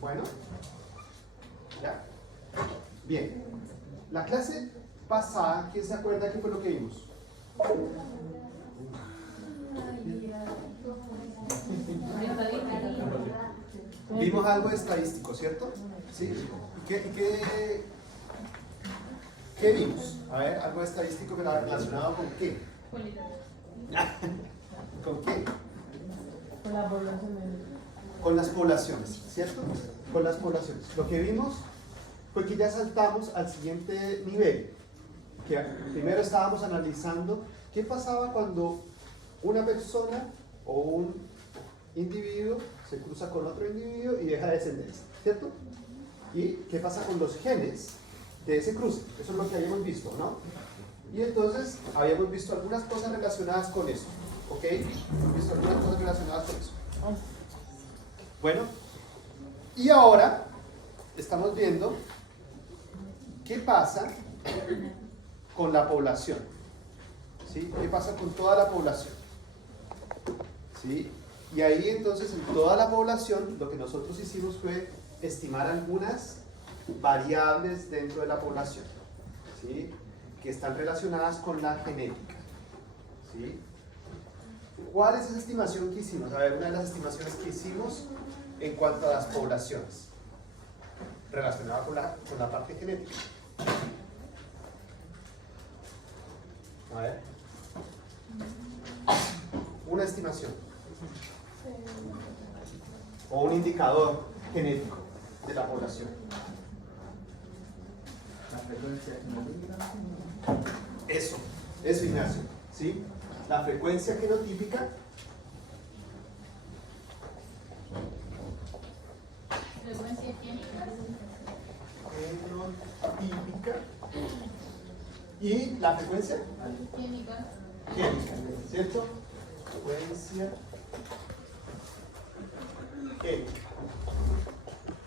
Bueno, ya. Bien. La clase pasada, ¿quién se acuerda qué fue lo que vimos? Vimos algo estadístico, ¿cierto? ¿Sí? ¿Qué vimos? A ver, algo estadístico relacionado con qué. ¿Con qué? Con la población. Con las poblaciones, ¿cierto? Con las poblaciones. Lo que vimos fue que ya saltamos al siguiente nivel. Que primero estábamos analizando qué pasaba cuando una persona o un individuo se cruza con otro individuo y deja descendencia, ¿cierto? Y qué pasa con los genes de ese cruce. Eso es lo que habíamos visto, ¿no? Y entonces habíamos visto algunas cosas relacionadas con eso, ¿ok? Hemos visto algunas cosas relacionadas con eso. Bueno, y ahora estamos viendo qué pasa con la población, ¿sí? ¿Qué pasa con toda la población? ¿Sí? Y ahí entonces en toda la población lo que nosotros hicimos fue estimar algunas variables dentro de la población, ¿sí? Que están relacionadas con la genética, ¿sí? ¿Cuál es esa estimación que hicimos? A ver, una de las estimaciones que hicimos en cuanto a las poblaciones relacionadas con la parte genética. A ver. Una estimación. O un indicador genético de la población. La frecuencia genotípica. Eso Ignacio, ¿sí? La frecuencia genotípica. Frecuencia génica. Genotípica. ¿Y la frecuencia? Génica. Génica, ¿cierto? Frecuencia génica.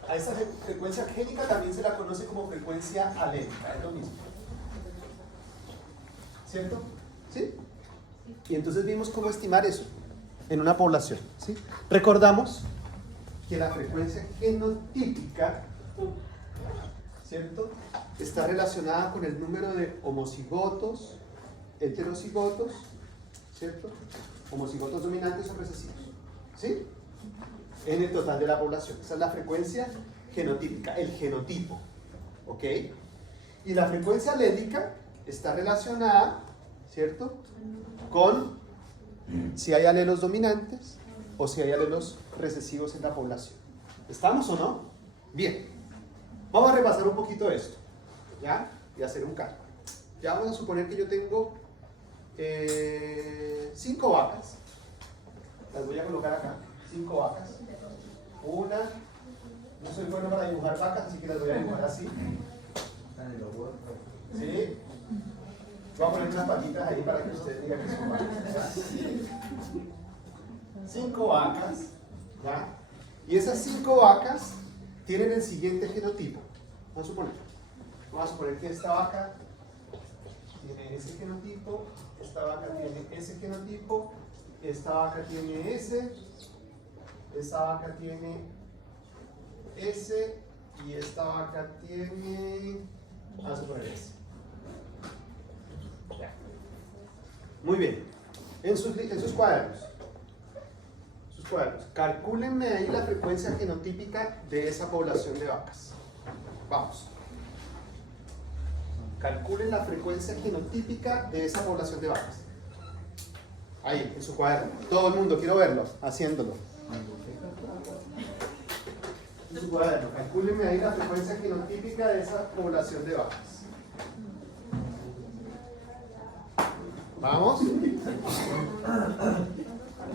A esa frecuencia génica también se la conoce como frecuencia alénica, es lo mismo. ¿Cierto? ¿Sí? Y entonces vimos cómo estimar eso en una población, ¿sí? Recordamos que la frecuencia genotípica, ¿cierto?, está relacionada con el número de homocigotos, heterocigotos, ¿cierto?, homocigotos dominantes o recesivos, ¿sí?, en el total de la población. Esa es la frecuencia genotípica, el genotipo, ¿ok? Y la frecuencia alélica está relacionada, ¿cierto?, con si hay alelos dominantes o si hay alelos recesivos en la población. ¿Estamos o no? Bien. Vamos a repasar un poquito esto, ¿ya? Y hacer un cálculo. Ya vamos a suponer que yo tengo 5 vacas. Las voy a colocar acá. 5 vacas. Una. No soy bueno para dibujar vacas, así que las voy a dibujar así. ¿Sí? Voy a poner unas patitas ahí para que ustedes digan que son vacas. 5 vacas, ¿ya? Y esas 5 vacas tienen el siguiente genotipo. Vamos a suponer que esta vaca tiene ese genotipo, esta vaca tiene ese genotipo, esta vaca tiene ese, esta vaca tiene ese y esta vaca tiene, vamos a suponer ese. Ya. Muy bien. En sus cuadernos. Calcúlenme ahí la frecuencia genotípica de esa población de vacas. Vamos. Calculen la frecuencia genotípica de esa población de vacas. Ahí, en su cuaderno. Todo el mundo, quiero verlo, haciéndolo. En su cuaderno. Calcúlenme ahí la frecuencia genotípica de esa población de vacas. Vamos.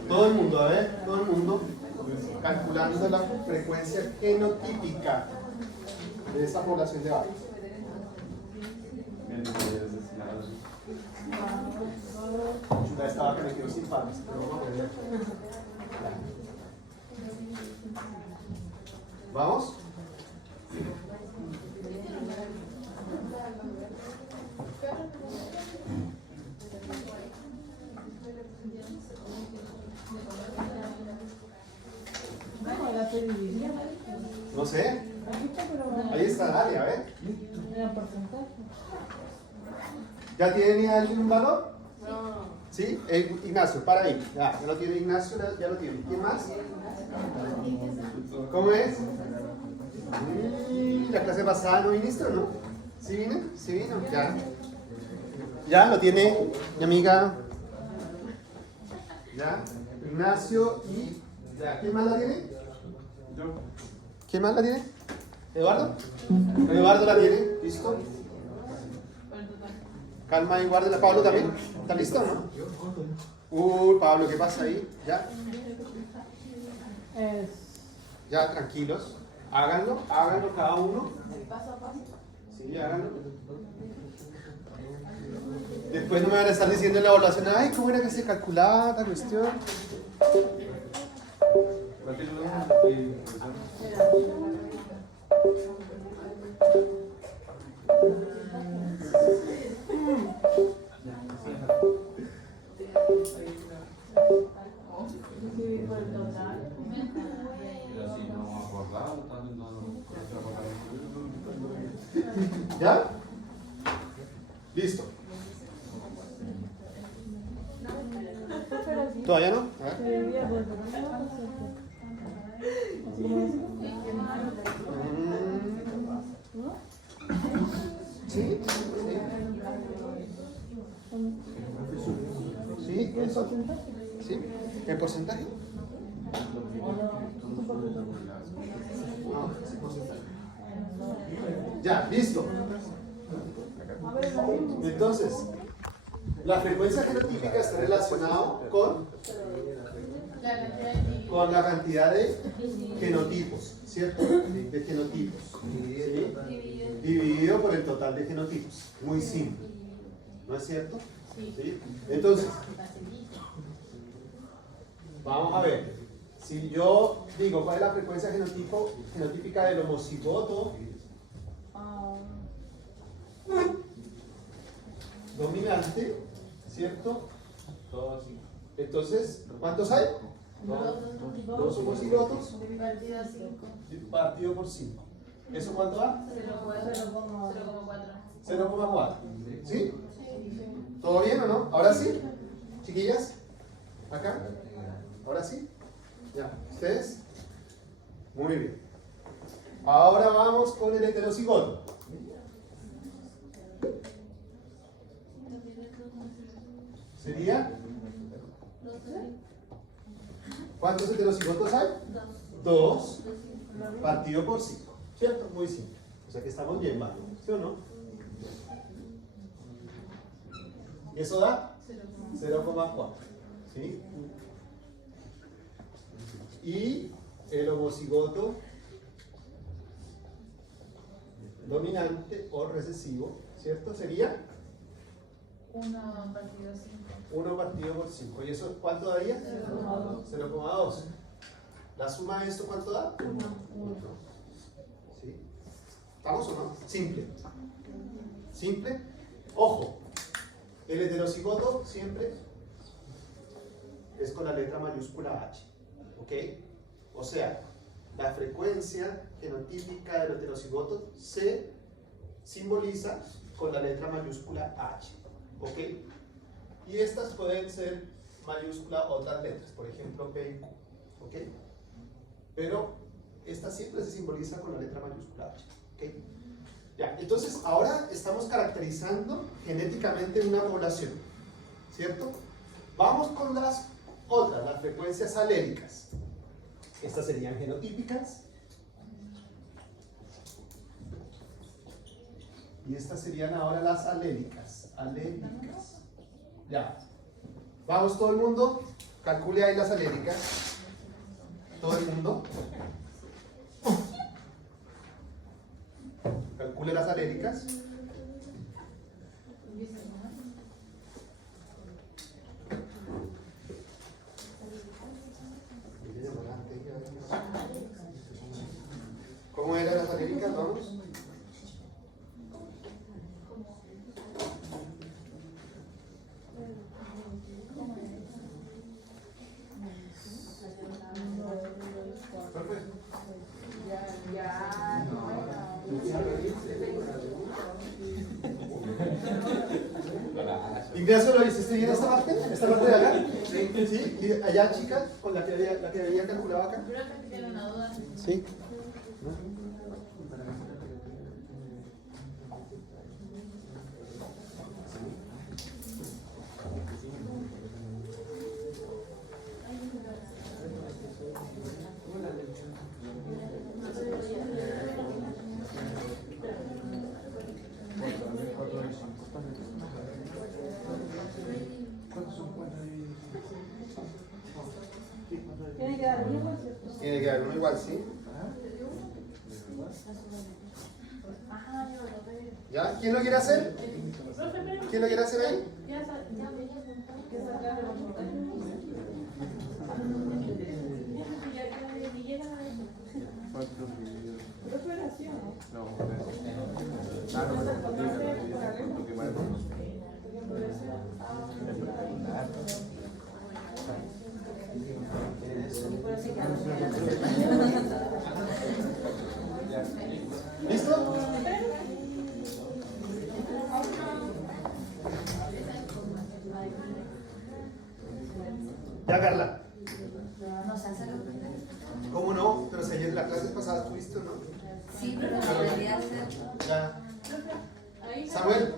Todo el mundo, a ver, todo el mundo calculando la frecuencia genotípica de esa población de vacas. Chula, esta vaca me quedó sin panes, pero vamos a ver. ¿Vamos? No sé. Pero Ahí está, dale, a ver. era porcentaje. ¿Ya tiene alguien un valor? No. ¿Sí? Ignacio, para ahí. Ya lo tiene Ignacio, ya lo tiene. ¿Quién más? ¿Cómo es? La clase pasada no viniste, ¿o no? ¿Sí vine? ¿Sí vino? Ya. Ya lo tiene mi amiga. Ya. Ignacio y. Ya. ¿Quién más la tiene? Yo. ¿Quién más la tiene? ¿Eduardo? Eduardo la tiene. ¿Listo? Calma y guárdela. ¿Pablo también? ¿Está listo, no? Uy, Pablo, ¿qué pasa ahí? ¿Ya? Es. Ya, tranquilos. Háganlo cada uno. Sí, háganlo. Después no me van a estar diciendo en la evaluación, ay, ¿cómo era que se calculaba la cuestión? Dividir por el total. ¿Ya? Listo. ¿Todavía no? A ver. Se dividía por el total. Así como eso. ¿No? ¿Sí? ¿Sí? ¿Y el ¿Eso? porcentaje? ¿Sí? ¿El porcentaje? Ya, listo. Entonces, la frecuencia genotípica está relacionada con la cantidad de genotipos, ¿cierto? De genotipos. ¿Sí? Dividido por el total de genotipos. Muy simple. ¿No es cierto? ¿Sí? Entonces, vamos a ver. Si yo digo cuál es la frecuencia genotípica del homocigoto dominante, ¿cierto? Entonces, ¿cuántos hay? Dos homocigotos partido por 5. ¿Eso cuánto da? 0,4. ¿Sí? ¿Todo bien o no? ¿Ahora sí? ¿Chiquillas? ¿Acá? ¿Ahora sí? Ya. ¿Ustedes? Muy bien. Ahora vamos con el heterocigoto. ¿Sería? ¿Cuántos heterocigotos hay? 2 partido por 5. ¿Cierto? Muy simple. O sea que estamos bien, ¿vale? ¿Sí o no? ¿Y eso da? 0,4. ¿Sí? Y el homocigoto dominante o recesivo, ¿cierto? Sería 1 partido 5. 1 partido por 5. ¿Y eso cuánto daría? 0,2. ¿La suma de esto cuánto da? 1. ¿Sí? ¿Estamos o no? Simple. Simple. Ojo, el heterocigoto siempre es con la letra mayúscula H. ¿Ok? O sea, la frecuencia genotípica del heterocigoto se simboliza con la letra mayúscula H. ¿Ok? Y estas pueden ser mayúscula otras letras, por ejemplo P y Q. ¿Ok? Pero esta siempre se simboliza con la letra mayúscula H. ¿Ok? Ya, entonces ahora estamos caracterizando genéticamente una población. ¿Cierto? Vamos con las otras, las frecuencias alélicas. Estas serían genotípicas. Y estas serían ahora las alélicas. Alélicas. Ya. Vamos todo el mundo. Calcule ahí las alélicas. Todo el mundo. Calcule las alélicas. ¿Cómo eran las alélicas? Vamos. Perfecto. Ya, Ignacio, ¿lo hiciste bien esta parte? ¿Esta parte de acá? Sí. ¿Y allá, chica, con la que había calculado acá? Creo que tiene una duda. Sí. Tiene que dar uno, por cierto. Tiene que haber uno igual, ¿sí? Ajá, yo lo pedí. ¿Ya? ¿Quién lo quiere hacer? Profe, pero ¿Quién lo quiere hacer ahí? ya voy a apuntar. Que sacar de los ¿Listo? Ya, Carla. No se hace lo ¿Cómo no? Pero si ayer en la clase pasada estuviste, ¿no? Sí, pero debería ser. Ya. Samuel,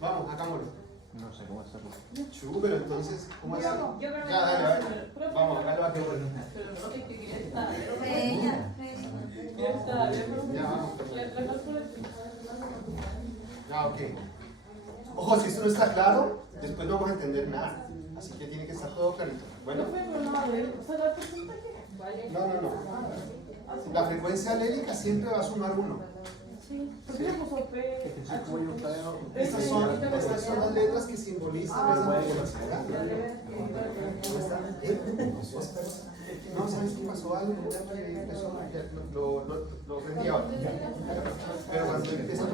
vamos, hagámoslo. No sé cómo hacerlo. Chu, pero entonces, ¿cómo hacerlo? Yo creo que Ya, dale, a ver. Vamos, hágalo a que bueno. Ella, Ya, vamos. Ya, ok. Ojo, si esto no está claro, después no vamos a entender nada. Así que tiene que estar todo clarito. Bueno, no. La frecuencia alélica siempre va a sumar 1. Estas son las letras que simbolizan esa velocidad. No, ¿sabes qué pasó? Algo lo rendí ahora. Pero cuando empieza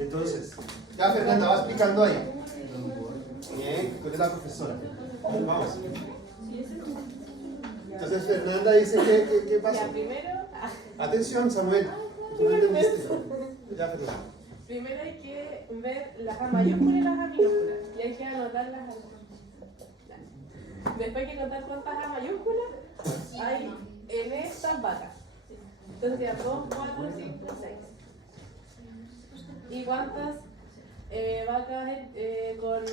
entonces, ya Fernanda va explicando ahí. Bien, tú eres la profesora. Vamos. Entonces Fernanda dice ¿qué pasa? Atención, Samuel. ¿Tú no entendiste? Ya, Fernanda. Primero hay que ver las A mayúsculas y las A minúsculas. Y hay que anotarlas. Después hay que contar cuántas A mayúsculas hay en estas vacas. Entonces ya 2, 4, 5, 6. ¿Y cuántas vacas con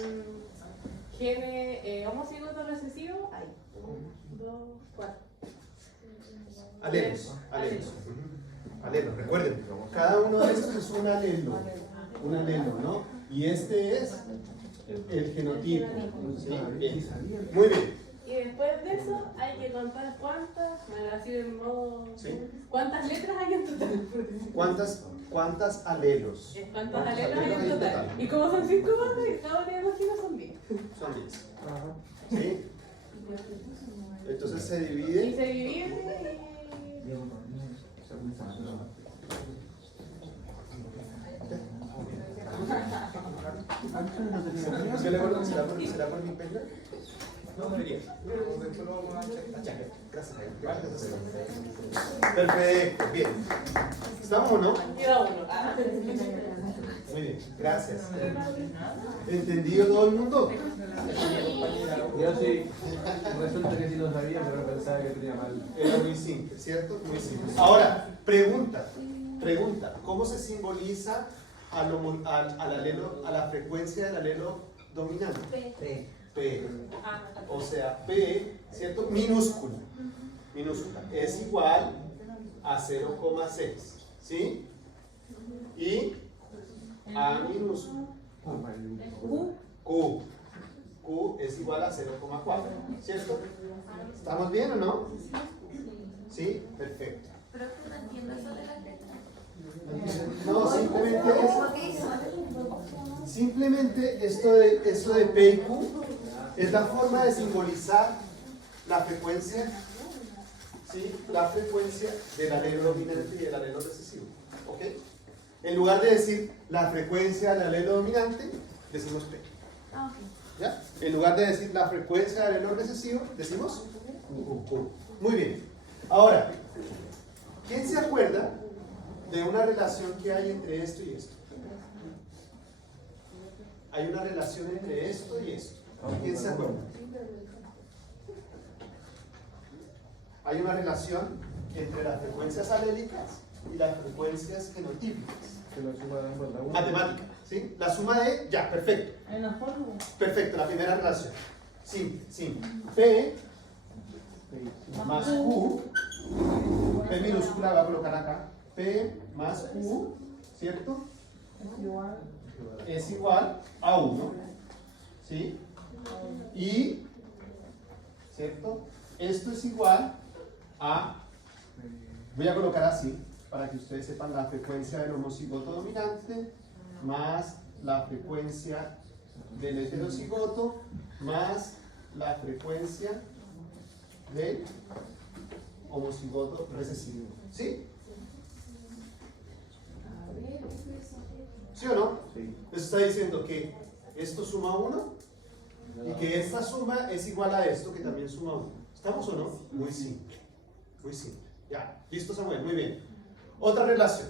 gene homocigoto recesivo hay? 1, 2, 4. Alelos. Alelos, recuerden, cada uno de estos es un alelo, ¿no? Y este es el genotipo. ¿Sí? Bien. Muy bien. Y después de eso hay que contar cuántas, así de modo, Sí. cuántas letras hay en total. ¿Cuántas alelos? ¿Cuántos alelos hay en total? Y como son 5 vacas, y cada una de imagino son 10. Son 10. ¿Sí? Entonces se Y divide. se divide ¿Será por mi pena? No, debería. Gracias. Perfecto, bien. ¿Estamos o no? queda uno. Muy bien, gracias. ¿Entendido todo el mundo? Yo sí, resulta que sí lo sabía, pero pensaba que tenía mal. Era muy simple, ¿cierto? Muy simple. Ahora, pregunta. ¿Cómo se simboliza a la frecuencia del alelo dominante? P. O sea, P, ¿cierto? Minúscula. Es igual a 0,6. ¿Sí? Y A minúscula. Q es igual a 0,4. ¿Cierto? ¿Estamos bien o no? ¿Sí? Perfecto. pero que no entiendo eso de las letras. No, ¿Por qué simplemente esto de P y Q es la forma de simbolizar la frecuencia, ¿sí? La frecuencia del alelo dominante y del alelo recesivo. ¿Ok? En lugar de decir la frecuencia del alelo dominante, decimos P. Ah, ok. ¿Ya? En lugar de decir la frecuencia del alelo recesivo, decimos U. Muy bien. Ahora, ¿quién se acuerda de una relación que hay entre esto y esto? Hay una relación entre esto y esto. ¿Quién se acuerda? Hay una relación entre las frecuencias alélicas y las frecuencias genotípicas. Que la suma de ambos da 1. Matemática, ¿sí? La suma de, ya, perfecto. En la fórmula. Perfecto, la primera relación. Sí, sí. P más Q, P minúscula va a colocar acá. P más Q, ¿cierto? Es igual. Es igual a 1. ¿Sí? Y, ¿cierto? Esto es igual a, voy a colocar así, para que ustedes sepan la frecuencia del homocigoto dominante más la frecuencia del heterocigoto más la frecuencia del homocigoto recesivo. ¿Sí? ¿Sí o no? Sí. Eso está diciendo que esto suma 1 y que esta suma es igual a esto que también suma 1. ¿Estamos o no? Muy simple. Muy simple. Ya. ¿Listo, Samuel? Muy bien. Otra relación.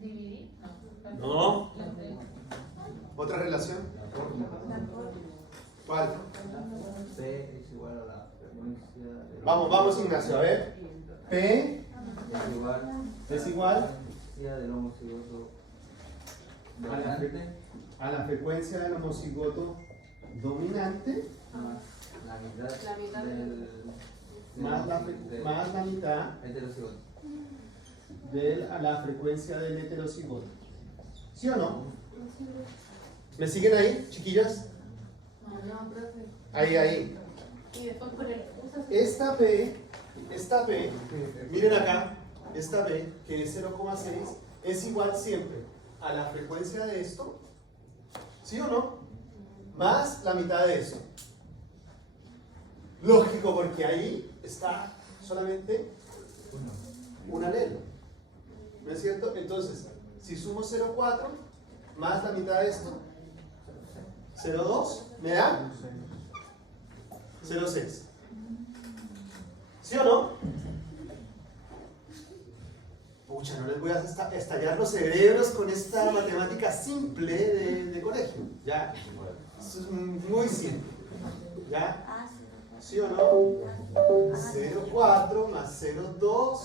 Dividir. No. ¿Otra relación? ¿Cuál? P es igual a la frecuencia de Vamos, Ignacio. A ver. P es igual es igual a la frecuencia del homocigoto dominante a la frecuencia del homocigoto dominante más la mitad La mitad del más la mitad heterocigoto. a la frecuencia del heterocigoto. ¿Sí o no? ¿Me siguen ahí, chiquillas? No, profe. Ahí. Y después por el. Esta P, miren acá, esta P, que es 0,6, es igual siempre a la frecuencia de esto, ¿sí o no? Más la mitad de esto. Lógico, porque ahí está solamente un alelo. ¿No es cierto? Entonces, si sumo 0,4 más la mitad de esto, 0,2, me da 0,6. ¿Sí o no? Pucha, no les voy a estallar los cerebros con esta matemática simple de colegio. ¿Ya? Eso es muy simple. ¿Ya? Ah, ¿Sí o no? 0,4 más 0,2,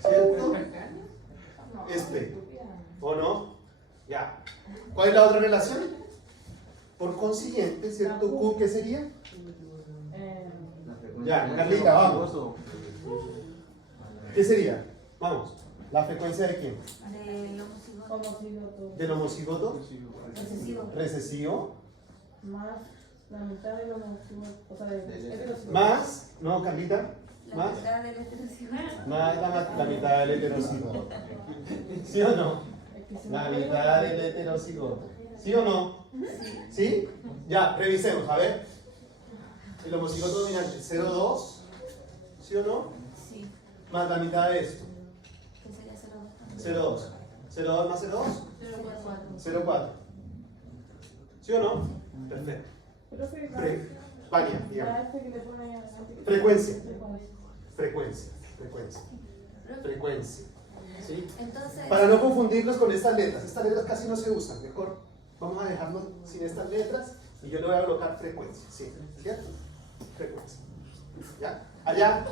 ¿cierto? Es P. ¿O no? Ya. ¿Cuál es la otra relación? Por consiguiente, ¿cierto? Q, ¿qué sería? La frecuencia Ya, del Carlita, vamos. homocigoto ¿Qué sería? Vamos. ¿La frecuencia de quién? del homocigoto Homocigoto. ¿Del homocigoto recesivo. recesivo? Más la mitad del homocigoto. O sea, del heterocigoto. Más, no, Carlita, La más, mitad del heterocigoto. más la mitad del heterocigoto. ¿Sí o no? Es que se La me- mitad del heterocigoto. ¿Sí o no? ¿Sí? Ya, revisemos, a ver. El homocigoto dominante, 0,2. ¿Sí o no? Sí. Más la mitad de esto, Que sería 0,2. 0,2. 0,2 más 0,2, 0,4. 0,4. ¿Sí o no? Perfecto. Profe, Vania, digamos. para este que le pone ahí adelante. Frecuencia. Frecuencia. Frecuencia. ¿Sí? Entonces, Para no confundirlos con estas letras casi no se usan. Mejor vamos a dejarlo sin estas letras y yo le voy a colocar frecuencia. ¿Sí? ¿Cierto? Frecuencia. ¿Ya? Allá,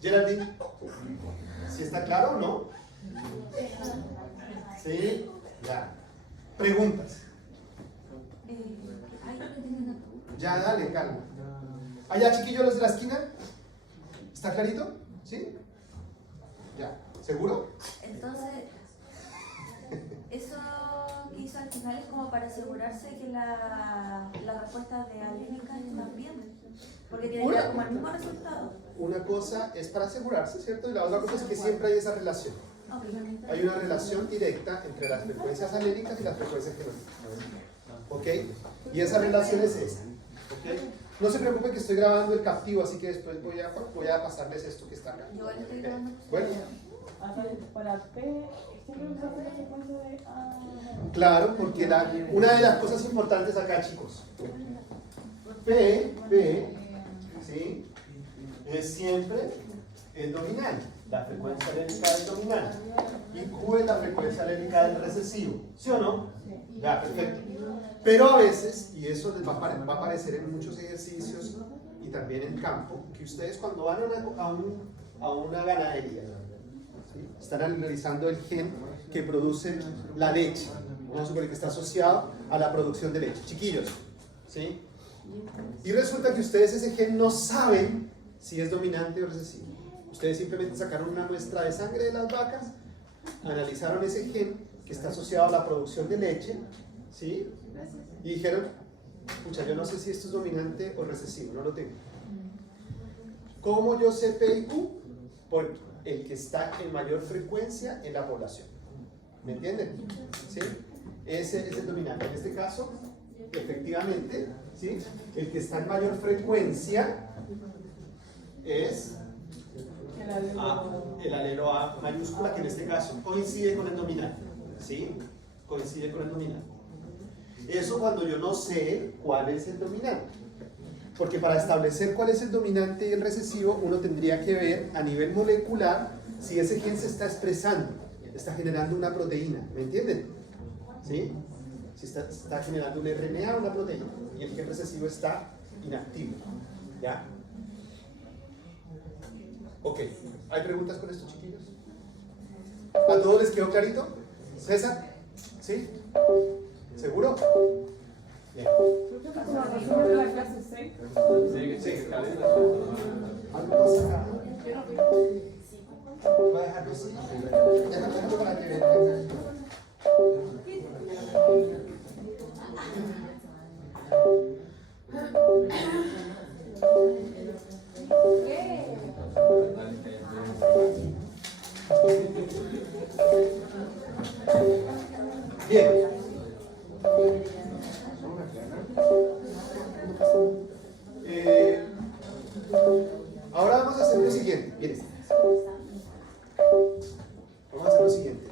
Geraldine. ¿Sí está claro o no? ¿Sí? Ya. Preguntas. ay, yo no tenía una pregunta. Ya, dale, calma. Allá, chiquillos, los de la esquina. ¿Está clarito? ¿Sí? Ya. ¿Seguro? Entonces, eso que hizo al final es como para asegurarse que la respuesta de alénica están bien. Porque tiene que dar como el mismo resultado. Una cosa es para asegurarse, ¿cierto? Y la otra cosa es que siempre hay esa relación. Ok. Hay una relación directa entre las frecuencias alénicas y las frecuencias genóticas. ¿Ok? Y esa relación es esa. ¿Ok? No se preocupe que estoy grabando el captivo, así que después voy a pasarles esto que está acá. Yo le estoy grabando. Bueno, Para P, siempre usamos la secuencia de A. claro, porque una de las cosas importantes acá, chicos, P, ¿sí? Es siempre el dominante. La frecuencia alélica del dominante. Y Q es la frecuencia alélica del recesivo. ¿Sí o no? Ya, perfecto. Pero a veces, y eso les va a aparecer en muchos ejercicios y también en campo, que ustedes cuando van a una ganadería, ¿sí? Están analizando el gen que produce la leche. Vamos a suponer que está asociado a la producción de leche. Chiquillos, ¿sí? Y resulta que ustedes ese gen no saben si es dominante o recesivo. Ustedes simplemente sacaron una muestra de sangre de las vacas, analizaron ese gen que está asociado a la producción de leche, ¿sí? Y dijeron, pucha, yo no sé si esto es dominante o recesivo, no lo tengo. ¿Cómo yo sé P y Q? Por el que está en mayor frecuencia en la población. ¿Me entienden? ¿Sí? Ese es el dominante. En este caso, efectivamente, ¿sí? El que está en mayor frecuencia es el alelo A mayúscula, que en este caso coincide con el dominante. ¿Sí? Coincide con el dominante. Eso cuando yo no sé cuál es el dominante. Porque para establecer cuál es el dominante y el recesivo, uno tendría que ver a nivel molecular si ese gen se está expresando, está generando una proteína. ¿Me entienden? ¿Sí? Si está generando un RNA o una proteína. Y el gen recesivo está inactivo. ¿Ya? Ok. ¿Hay preguntas con esto, chiquillos? ¿A todos les quedó clarito? ¿César? ¿Sí? ¿Seguro? Bien. Como resumen de la clase 6. Sí, ¿Algo más acá? Voy a dejarlo así. Déjalo para que vean. Bien. Ahora vamos a hacer lo siguiente. Miren. Vamos a hacer lo siguiente.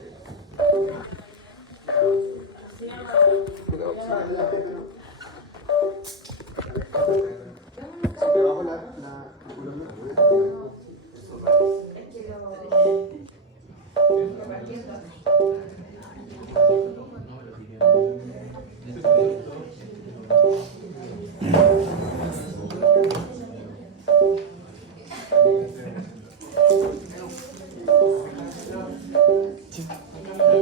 Siempre bajo la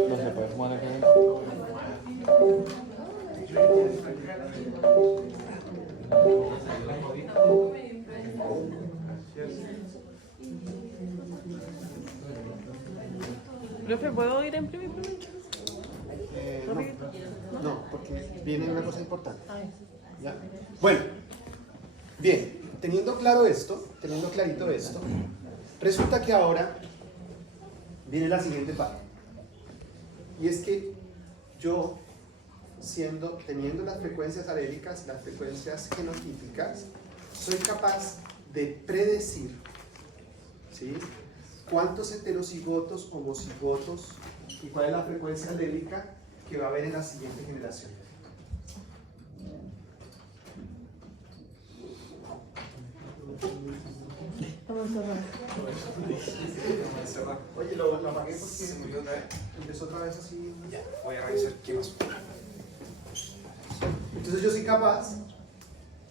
No se puede fumar aquí adentro. Profe, ¿puedo ir a imprimir primero? No, porque viene una cosa importante. ¿Ya? Bueno, bien, teniendo clarito esto, resulta que ahora viene la siguiente parte. Y es que yo, teniendo las frecuencias aléricas, las frecuencias genotípicas, soy capaz de predecir, ¿sí?, cuántos heterocigotos, homocigotos y cuál es la frecuencia alélica que va a haber en la siguiente generación. Oye, lo apagué porque se murió otra vez. Empezó otra vez así. Ya, voy a revisar qué pasó. Entonces yo soy capaz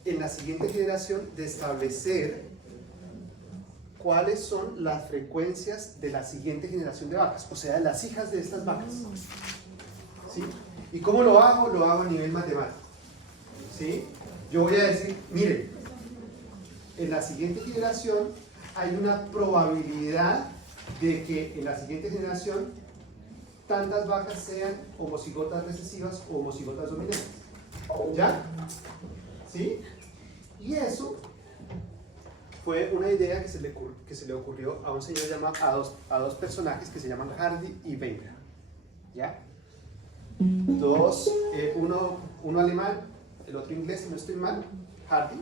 en la siguiente generación de establecer cuáles son las frecuencias de la siguiente generación de vacas, o sea, de las hijas de estas vacas. ¿Sí? ¿Y cómo lo hago? Lo hago a nivel matemático. ¿Sí? Yo voy a decir, miren, en la siguiente generación hay una probabilidad de que en la siguiente generación tantas vacas sean homocigotas recesivas o homocigotas dominantes. ¿Ya? ¿Sí? Y eso fue una idea que se le ocurrió a un señor llamado, a dos personajes que se llaman Hardy y Wenger. ¿Ya? Uno alemán, el otro inglés, si no estoy mal, Hardy,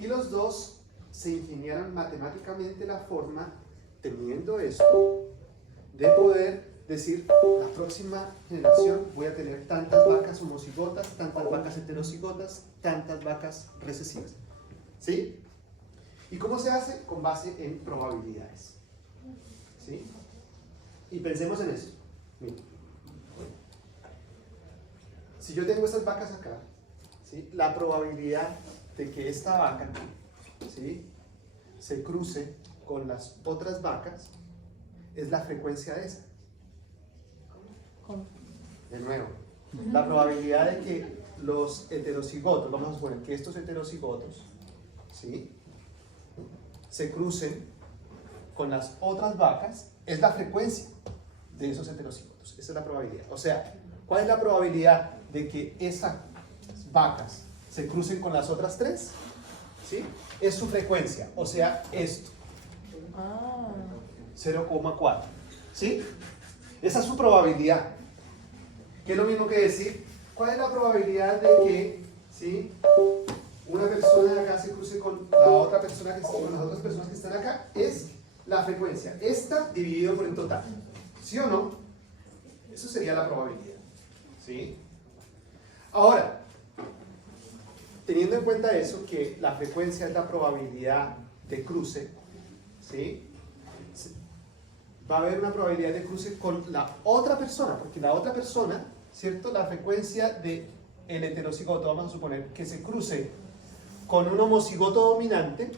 Y los dos se ingeniaron matemáticamente la forma, teniendo esto, de poder decir, la próxima generación voy a tener tantas vacas homocigotas, tantas vacas heterocigotas, tantas vacas recesivas. ¿Sí? ¿Y cómo se hace? Con base en probabilidades. ¿Sí? Y pensemos en eso. Miren. Si yo tengo estas vacas acá, ¿sí? La probabilidad de que esta vaca, ¿sí?, se cruce con las otras vacas es la frecuencia de esa. ¿Cómo? De nuevo, la probabilidad de que los heterocigotos, vamos a suponer que estos heterocigotos, ¿sí?, se crucen con las otras vacas es la frecuencia de esos heterocigotos. Esa es la probabilidad. O sea, ¿cuál es la probabilidad de que esas vacas se crucen con las otras tres? ¿Sí? Es su frecuencia, o sea, esto. 0,4. ¿Sí? Esa es su probabilidad. Que es lo mismo que decir, ¿cuál es la probabilidad de que, ¿sí?, una persona de acá se cruce con la otra persona que está, con las otras personas que están acá? Es la frecuencia. Esta dividido por el total. ¿Sí o no? Eso sería la probabilidad. ¿Sí? Ahora, teniendo en cuenta eso, que la frecuencia es la probabilidad de cruce, ¿sí?, va a haber una probabilidad de cruce con la otra persona, porque la otra persona, ¿cierto? La frecuencia del heterocigoto, vamos a suponer que se cruce con un homocigoto dominante,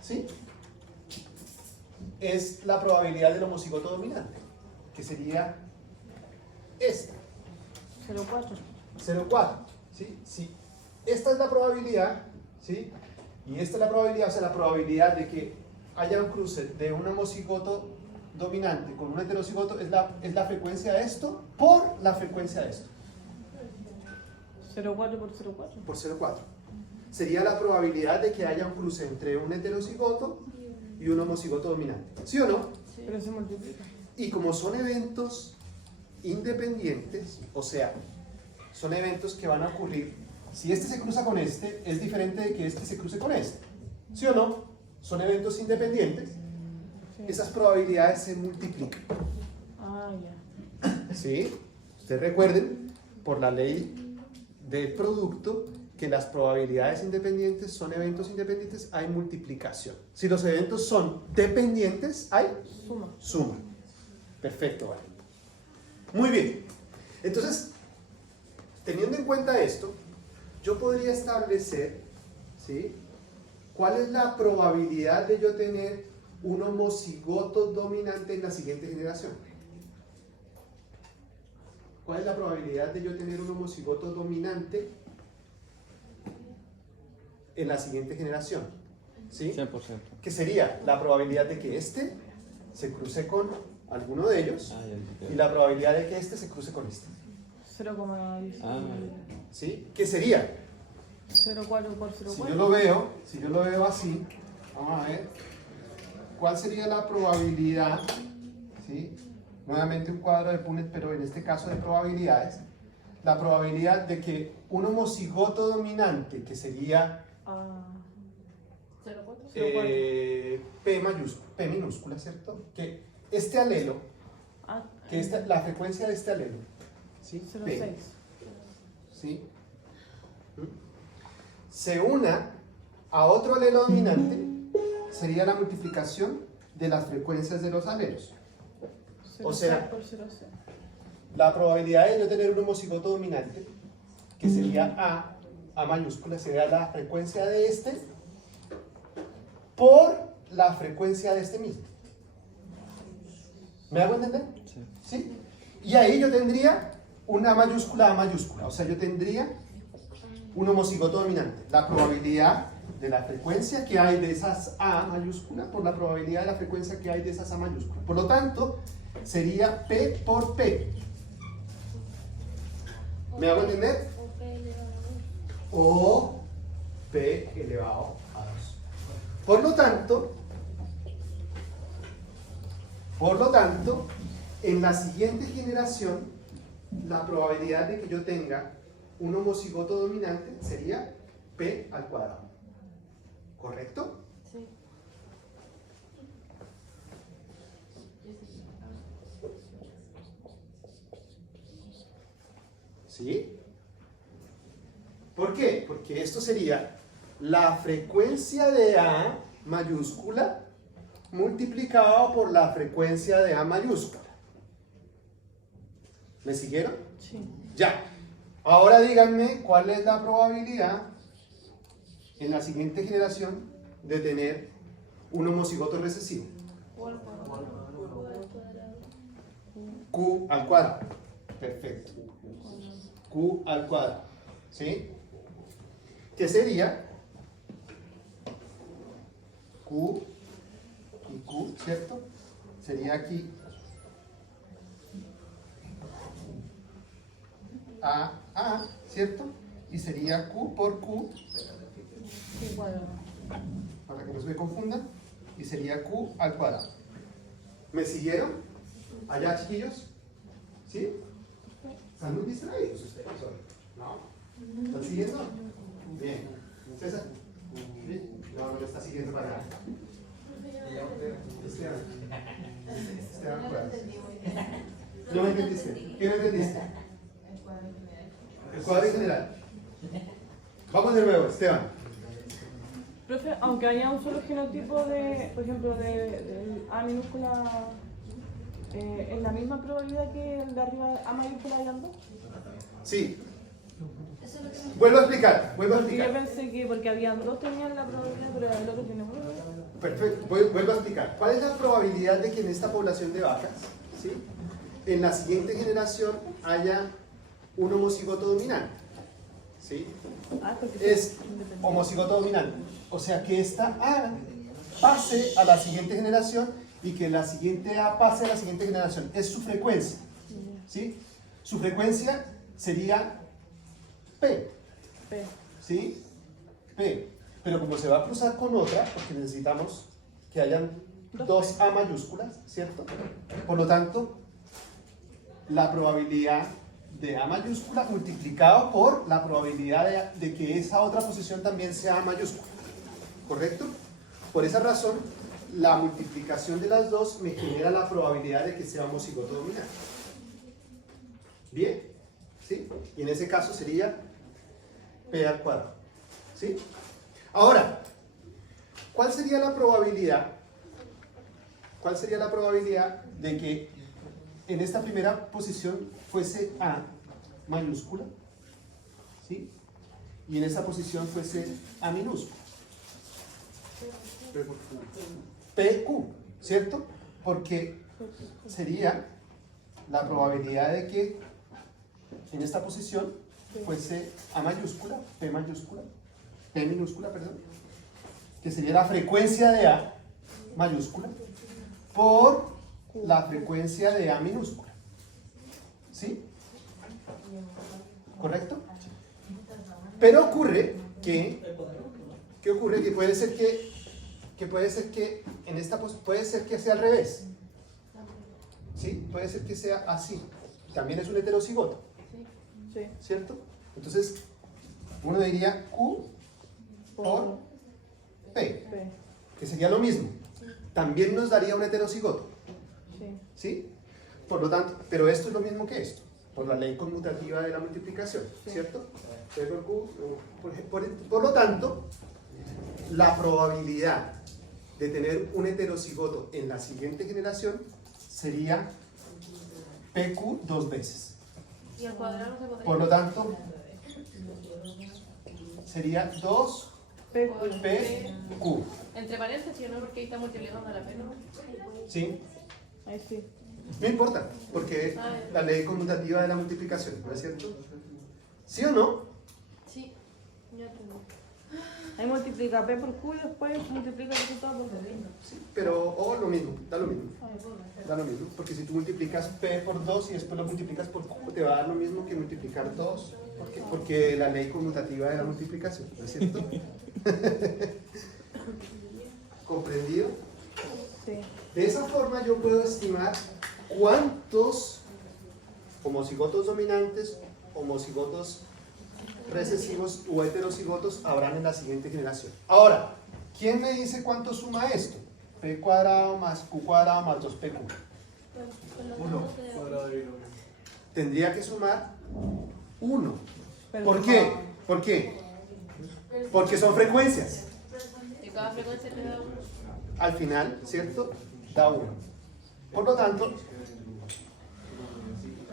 ¿sí?, es la probabilidad del homocigoto dominante, que sería esta. 0,4. 0,4. ¿Sí? Sí. Esta es la probabilidad, ¿sí?, y esta es la probabilidad, o sea, la probabilidad de que haya un cruce de un homocigoto dominante con un heterocigoto es la frecuencia de esto por la frecuencia de esto. 0,4 por 0,4. Por 0,4. Sería la probabilidad de que haya un cruce entre un heterocigoto y un homocigoto dominante. ¿Sí o no? Sí. Pero se multiplica. Y como son eventos independientes, o sea, son eventos que van a ocurrir, si este se cruza con este, es diferente de que este se cruce con este. ¿Sí o no? Son eventos independientes. Sí. Esas probabilidades se multiplican. Ya. ¿Sí? Ustedes recuerden, por la ley del producto, que las probabilidades independientes son eventos independientes, hay multiplicación. Si los eventos son dependientes, hay suma. Perfecto, vale. Muy bien. Entonces, teniendo en cuenta esto, yo podría establecer, ¿sí?, cuál es la probabilidad de yo tener un homocigoto dominante en la siguiente generación. ¿Cuál es la probabilidad de yo tener un homocigoto dominante en la siguiente generación? ¿Sí? 100%. Que sería la probabilidad de que este se cruce con alguno de ellos y la probabilidad de que este se cruce con este. 0,10. ¿Sí? ¿Qué sería? 0,4 por 0,4. Si yo lo veo así, vamos a ver, ¿cuál sería la probabilidad? ¿Sí? Nuevamente un cuadro de Punnett, pero en este caso de probabilidades. La probabilidad de que un homocigoto dominante, que sería 0,4. P minúscula, ¿cierto? Que este alelo, que la frecuencia de este alelo, ¿sí? 0,6. ¿Sí? Se una a otro alelo dominante, sería la multiplicación de las frecuencias de los alelos. O sea, por 0,6. la probabilidad de yo tener un homocigoto dominante, que sería A mayúscula, sería la frecuencia de este por la frecuencia de este mismo. ¿Me hago entender? Sí. ¿Sí? Y ahí yo tendría una mayúscula A mayúscula, o sea, yo tendría un homocigoto dominante. La probabilidad de la frecuencia que hay de esas A mayúscula por la probabilidad de la frecuencia que hay de esas A mayúscula. Por lo tanto, sería P por P. ¿Me hago entender? O P elevado a 2. Por lo tanto, en la siguiente generación, la probabilidad de que yo tenga un homocigoto dominante sería P al cuadrado. ¿Correcto? Sí. ¿Sí? ¿Por qué? Porque esto sería la frecuencia de A mayúscula multiplicado por la frecuencia de A mayúscula. ¿Me siguieron? Sí. Ya. Ahora díganme cuál es la probabilidad en la siguiente generación de tener un homocigoto recesivo. Q al cuadrado. Perfecto. Q al cuadrado. ¿Sí? ¿Qué sería? Q y Q, ¿cierto? Sería aquí A, ¿cierto? Y sería Q por Q, para que no se me confundan, y sería Q al cuadrado. ¿Me siguieron? ¿Allá, chiquillos? ¿Sí? ¿Están muy distraídos ustedes hoy? ¿No? ¿Están siguiendo? Bien. ¿César? ¿Sí? No, no me está siguiendo para nada. Esteban, ¿cuál? ¿No me entendiste? ¿Qué no entendiste? El cuadro en general. Vamos de nuevo, Esteban. Profe, aunque haya un solo genotipo de, por ejemplo, de A minúscula, ¿es la misma probabilidad que el de arriba A mayúscula hayan dos? Sí. Eso es lo que me... Vuelvo a explicar. Porque yo pensé que porque habían dos tenían la probabilidad, pero el otro tiene uno. Perfecto. Vuelvo a explicar. ¿Cuál es la probabilidad de que en esta población de vacas, ¿sí?, en la siguiente generación haya un homocigoto dominante? ¿Sí? Es homocigoto dominante. O sea, que esta A pase a la siguiente generación y que la siguiente A pase a la siguiente generación. Es su frecuencia. ¿Sí? Su frecuencia sería P. ¿Sí? P. Pero como se va a cruzar con otra, porque necesitamos que hayan dos A mayúsculas, ¿cierto? Por lo tanto, la probabilidad de A mayúscula multiplicado por la probabilidad de que esa otra posición también sea A mayúscula. ¿Correcto? Por esa razón, la multiplicación de las dos me genera la probabilidad de que sea homocigoto dominante. ¿Bien? ¿Sí? Y en ese caso sería P al cuadrado. ¿Sí? Ahora, ¿cuál sería la probabilidad? ¿Cuál sería la probabilidad de que en esta primera posición fuese A mayúscula? ¿Sí? Y en esta posición fuese A minúscula. PQ, ¿cierto? Porque sería la probabilidad de que en esta posición fuese A mayúscula, P minúscula, perdón, que sería la frecuencia de A mayúscula por la frecuencia de A minúscula. ¿Sí? ¿Correcto? Pero ocurre que puede ser que en esta puede ser que sea al revés. ¿Sí? Puede ser que sea así. También es un heterocigoto. Sí. ¿Cierto? Entonces, uno diría Q por P, que sería lo mismo. También nos daría un heterocigoto. ¿Sí? Por lo tanto, pero esto es lo mismo que esto, por la ley conmutativa de la multiplicación, ¿cierto? P por Q, por lo tanto, la probabilidad de tener un heterocigoto en la siguiente generación sería PQ dos veces. Y al cuadrado se podría. Por lo tanto, sería 2 PQ. Entre paréntesis, ¿no? Porque ahí está multiplicando la P, ¿no? ¿Sí? Ahí sí. No importa, porque la ley conmutativa de la multiplicación, ¿no es cierto? ¿Sí o no? Sí, ya tengo. Ahí multiplica P por Q y después multiplica el resultado por P. Sí, pero lo mismo, da lo mismo. Da lo mismo, porque si tú multiplicas P por 2 y después lo multiplicas por Q, te va a dar lo mismo que multiplicar 2. ¿Por qué? Porque la ley conmutativa de la multiplicación, ¿no es cierto? ¿Comprendido? Sí. De esa forma yo puedo estimar cuántos homocigotos dominantes, homocigotos recesivos o heterocigotos habrán en la siguiente generación. Ahora, ¿Quién me dice cuánto suma esto? P cuadrado más Q cuadrado más 2PQ. Cuadrado de binomio. Tendría que sumar 1. Pero ¿Por no. qué? ¿Por qué? Porque son frecuencias. De cada frecuencia te da uno. Al final, ¿cierto? Da 1. Por lo tanto,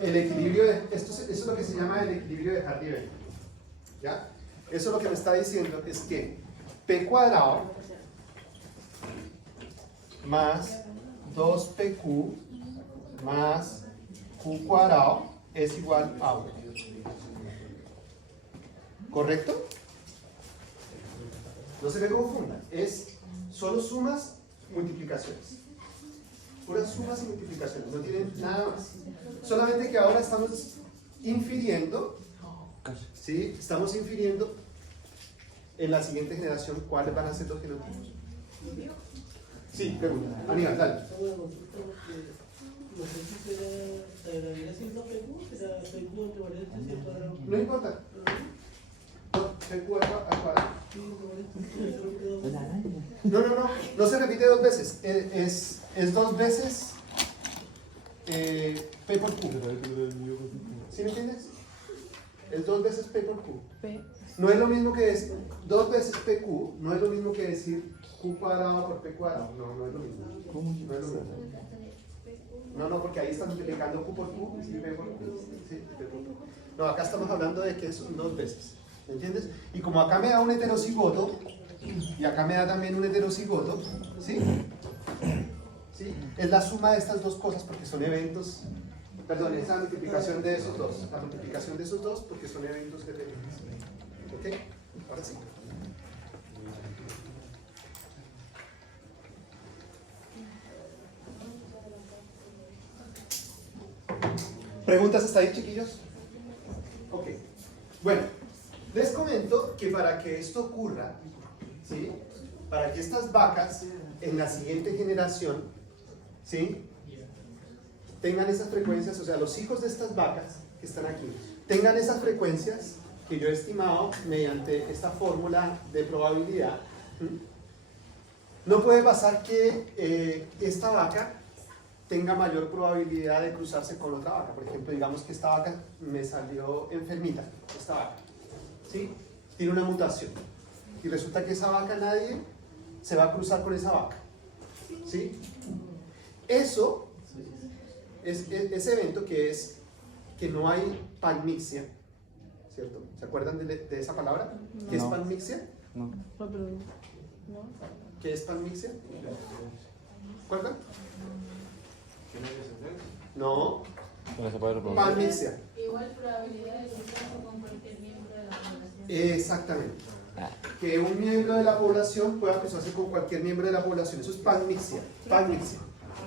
el equilibrio de, eso es lo que se llama el equilibrio de Hardy-Weyl. ¿Ya? Eso lo que me está diciendo es que P cuadrado más 2PQ más Q cuadrado es igual a 1. ¿Correcto? No se me confundan, es solo sumas, multiplicaciones. Puras sumas y multiplicaciones, no tienen nada más. Solamente que ahora estamos infiriendo, ¿sí? Estamos infiriendo en la siguiente generación cuáles van a ser los genotipos. Sí, pregunta. Aníbal, dale. No importa. PQ al cuadrado. No se repite dos veces. Es dos veces P por Q. ¿Sí me entiendes? Es dos veces P por Q. P. No es lo mismo que decir dos veces PQ, no es lo mismo que decir Q cuadrado por P cuadrado. No es lo mismo. No es lo mismo. No, porque ahí están multiplicando Q por Q y P por Q. Sí, P por Q. No, acá estamos hablando de que son dos veces. ¿Me entiendes? Y como acá me da un heterocigoto, y acá me da también un heterocigoto, ¿sí? ¿Sí? Es la suma de estas dos cosas porque son eventos, perdón, es la multiplicación de esos dos, la multiplicación de esos dos porque son eventos determinados. ¿Ok? Ahora sí. ¿Preguntas hasta ahí, chiquillos? Ok. Bueno, les comento que para que esto ocurra, ¿sí? Para que estas vacas en la siguiente generación, ¿sí? Tengan esas frecuencias, o sea, los hijos de estas vacas que están aquí, tengan esas frecuencias que yo he estimado mediante esta fórmula de probabilidad. No puede pasar que esta vaca tenga mayor probabilidad de cruzarse con otra vaca. Por ejemplo, digamos que esta vaca me salió enfermita, esta vaca, ¿sí? Tiene una mutación. Y resulta que esa vaca nadie se va a cruzar con esa vaca, ¿sí? Eso es ese evento que es que no hay palmixia, ¿cierto? ¿Se acuerdan de esa palabra? ¿Qué es palmixia? No, pero no. ¿Qué es palmixia? ¿Recuerdan? No. Palmixia. Igual probabilidad de cruzarse con cualquier miembro de la población. Exactamente. Que un miembro de la población pueda cruzarse con cualquier miembro de la población. Eso es palmixia. Palmixia.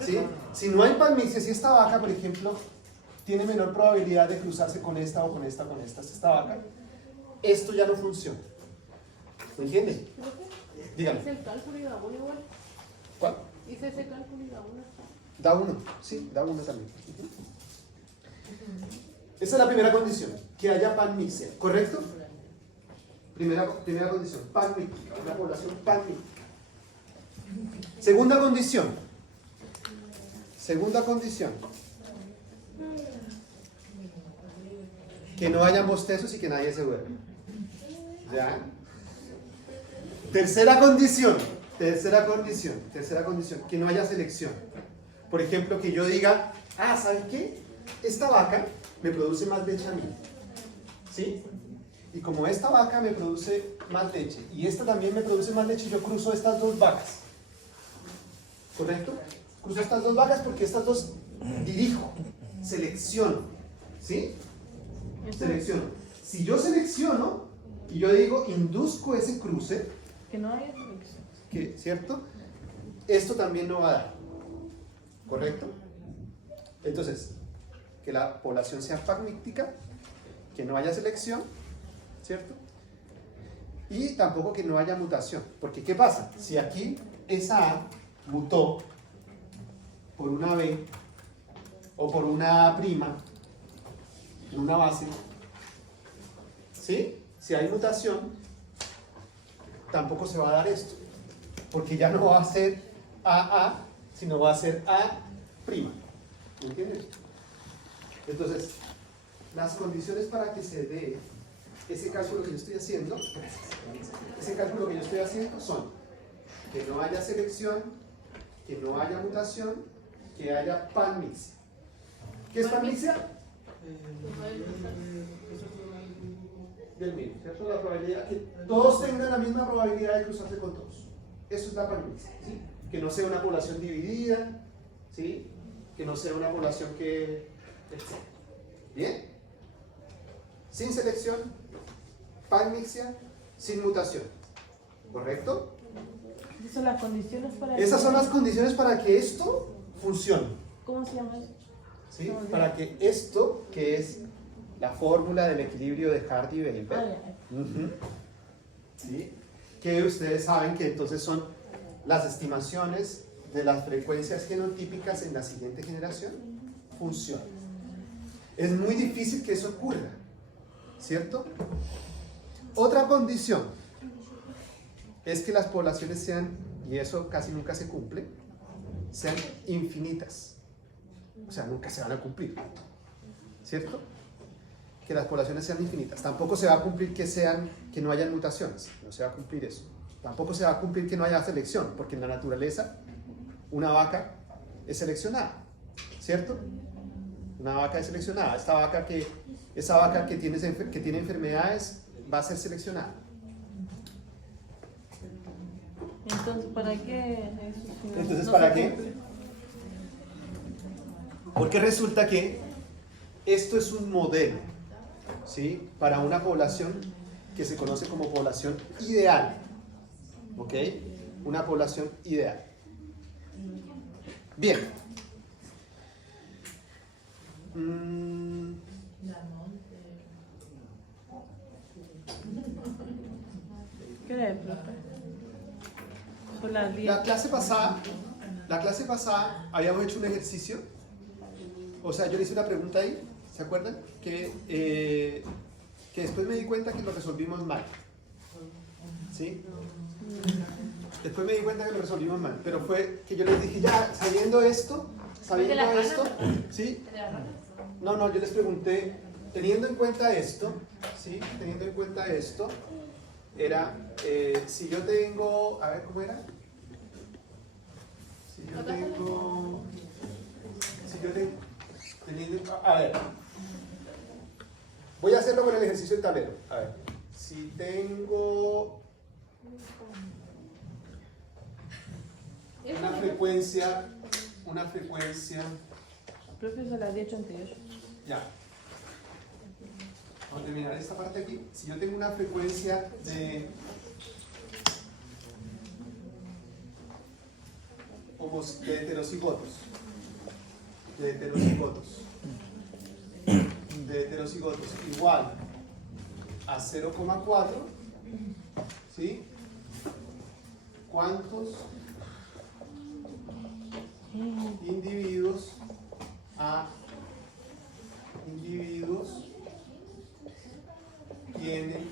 ¿Sí? Si no hay palmixia, si esta vaca, por ejemplo, tiene menor probabilidad de cruzarse con esta o con esta, esta vaca, esto ya no funciona. ¿Me entienden? Dígame. Hice el cálculo y da uno igual. ¿Cuál? Hice ese cálculo y da uno. Da uno. Sí, da uno también. Esa es la primera condición, que haya palmixia, ¿correcto? Primera condición, palmíctica, una población palmíctica. Segunda condición, que no haya bostezos y que nadie se duerma. ¿Ya? Tercera condición, que no haya selección. Por ejemplo, que yo diga, ¿saben qué? Esta vaca me produce más leche a mí, ¿sí? Y como esta vaca me produce más leche y esta también me produce más leche, yo cruzo estas dos vacas, ¿correcto? Cruzo estas dos vacas porque estas dos dirijo, selecciono, ¿sí? Selecciono. Si yo selecciono y yo digo, induzco ese cruce, Que no haya selección. ¿cierto? Esto también no va a dar, ¿correcto? Entonces, que la población sea palmíctica, que no haya selección, ¿cierto? Y tampoco que no haya mutación, porque ¿qué pasa? Si aquí esa A mutó por una B o por una prima en una base, ¿sí? Si hay mutación, tampoco se va a dar esto. porque ya no va a ser AA, sino va a ser A'. ¿Me entiendes? Entonces, las condiciones para que se dé ese cálculo que yo estoy haciendo, son que no haya selección, que no haya mutación, que haya panmixia. ¿Qué es panmixia? Del mismo, ¿cierto? La probabilidad que todos tengan la misma probabilidad de cruzarse con todos. Eso es la panmixia, ¿sí? Que no sea una población dividida, ¿sí? Que no sea una población que... ¿Bien? Sin selección, panmixia, sin mutación. ¿Correcto? Esas son las condiciones para... Esas son las condiciones para que esto funcione. ¿Cómo se llama eso? ¿Sí? Para que esto, que es la fórmula del equilibrio de Hardy-Weber, ¿sí? Que ustedes saben que entonces son las estimaciones de las frecuencias genotípicas en la siguiente generación, funcionan. Es muy difícil que eso ocurra, ¿cierto? Otra condición es que las poblaciones sean, y eso casi nunca se cumple, sean infinitas. O sea, nunca se van a cumplir, ¿cierto? Que las poblaciones sean infinitas. Tampoco se va a cumplir que no hayan mutaciones, no se va a cumplir eso. Tampoco se va a cumplir que no haya selección, porque en la naturaleza una vaca es seleccionada, ¿cierto? Una vaca es seleccionada. Esa vaca que tiene enfermedades va a ser seleccionada. Entonces, ¿para qué eso? Si no- Entonces, no ¿para se qué? cumple. Porque resulta que esto es un modelo, ¿sí? Para una población que se conoce como población ideal, ¿ok? Una población ideal. Bien. ¿Qué es, profe? Son las 10. La clase pasada habíamos hecho un ejercicio, o sea, yo le hice una pregunta ahí, ¿se acuerdan? Que después me di cuenta que lo resolvimos mal, ¿sí? Después me di cuenta que lo resolvimos mal, pero fue que yo les dije, ya, sabiendo esto, ¿sí? No, yo les pregunté, teniendo en cuenta esto, ¿sí? Teniendo en cuenta esto, era, si yo tengo, a ver, ¿cómo era? A ver, voy a hacerlo con el ejercicio del tablero. A ver, si tengo una frecuencia, Profe, son las 10:38. ya. Vamos a terminar esta parte aquí. Si yo tengo una frecuencia de heterocigotos, igual a 0,4, ¿sí? ¿Cuántos individuos tienen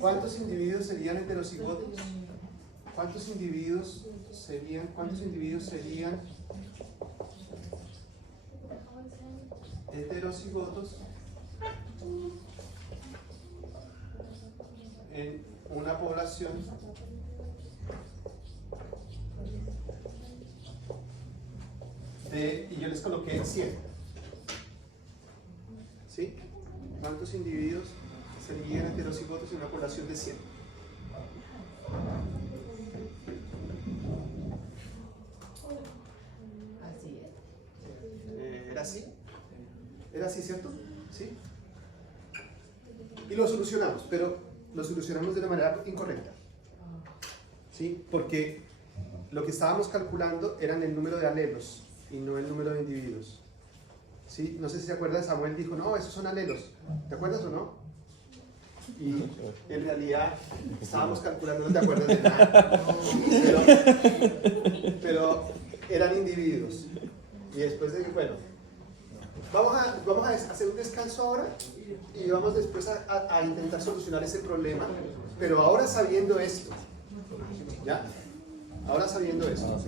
¿cuántos individuos serían heterocigotos? ¿Cuántos individuos serían heterocigotos en una población y yo les coloqué 100, ¿sí? ¿Cuántos individuos serían heterocigotos en una población de 100? Así es. ¿Era así, cierto? ¿Sí? Y lo solucionamos, pero lo solucionamos de una manera incorrecta, ¿sí? Porque lo que estábamos calculando eran el número de alelos y no el número de individuos, ¿sí? No sé si se acuerdan, Samuel dijo, no, esos son alelos, ¿te acuerdas o no? Y en realidad estábamos calculando, no te acuerdas de nada, pero eran individuos. Y después de que, bueno, Vamos a hacer un descanso ahora y vamos después a intentar solucionar ese problema, pero ahora sabiendo esto. ¿Ya? Ahora sabiendo esto.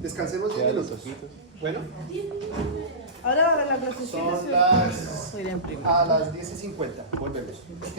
Descansemos 10 minutos. Bueno, Ahora va a ver la clasecita. son ¿sí? las Voy a imprimir. a las 10:50. Volvemos. ¿Ok?